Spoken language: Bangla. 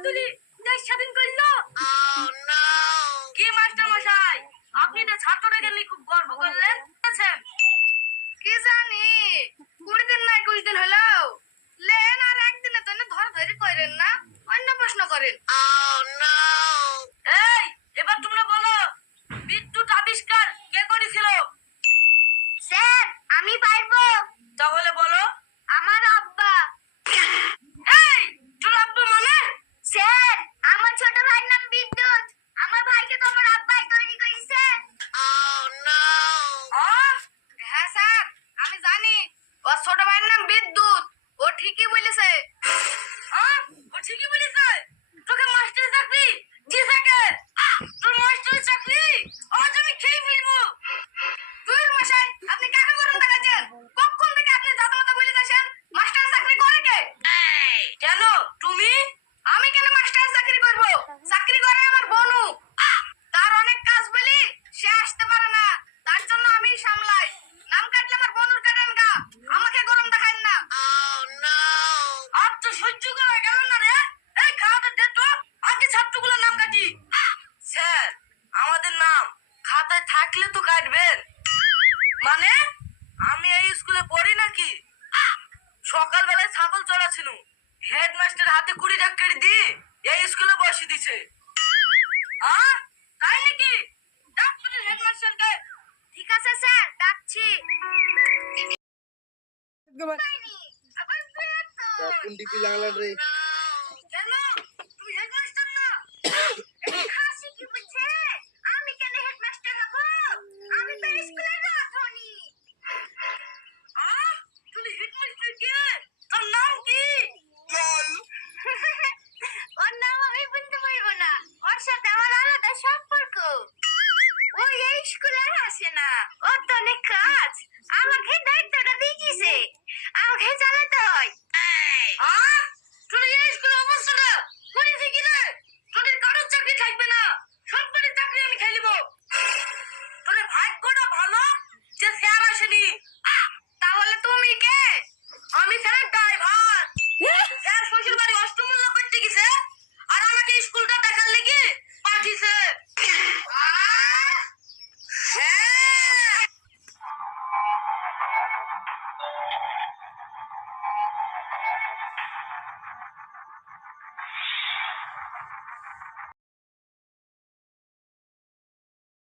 তুলি দেশ স্বাধীন করল কি মাস্টার মশাই? আপনি তো ছাত্রটাকে নিয়ে খুব গর্ব করলেন? কি জানি? কুড়ি দিন না একুশ দিন হলো লেন আর একদিনের জন্য ধর ধরে করেন না অন্য প্রশ্ন করেন এই এবার তোমরা বলো বিদ্যুৎ আবিষ্কার কে করেছিল স্যার আমি পারব তাহলে বলো আমার আব্বা এই তোর আব্বু মানে স্যার আমার ছোট ভাইয়ের নাম বিদ্যুৎ আমার ভাইকে তো আমার আব্বাই তৈরি করেছে ও হ্যাঁ স্যার আমি জানি ও ছোট ভাইয়ের নাম বিদ্যুৎ ও ঠিকই বলেছে আহ, ও ঠিকই বলেছে তোকে মাস্টার চাকরি জি স্যার তোর মাস্টার চাকরি আজ আমি খেয়ে ফেলব দূর মশাই আপনি কেন গরম দেখাচ্ছেন কখন থেকে আপনি দাদা মাতা বলে যাচ্ছেন মাস্টার চাকরি করে কে কেন তুমি আমি মাস্টার চাকরি করব। চাকরি করে আমার বনু। তার অনেক কাজ বলি সে আসতে পারে না। তার জন্য আমি সামলাই। নাম কাটলে আমার বনুর কাটেন গা। আমাকে গরম দেখান না। আর তো সহ্য করা গেল না রে। এই খাওয়াটা দে তো। আগে ছাত্রগুলোর নাম কাটি? স্যার আমাদের নাম খাতায় থাকলে তো কাটবেন। মানে আমি এই স্কুলে পড়ি নাকি? সকালবেলায় ছাগল চড়াছিল হেডমাস্টার হাতে কুড়ি টাকা দি এই স্কুলে বসে দিছে। আ? তাই নাকি? ডাক্তারের হেডমাস্টারকে। ঠিক আছে স্যার ডাকছি। কোন ডিপি লাগলেন রে? ওর তো অনেক কাজ। আমাকে দায়িত্বটা দিয়েছে। আমাকে চালাতে হয়।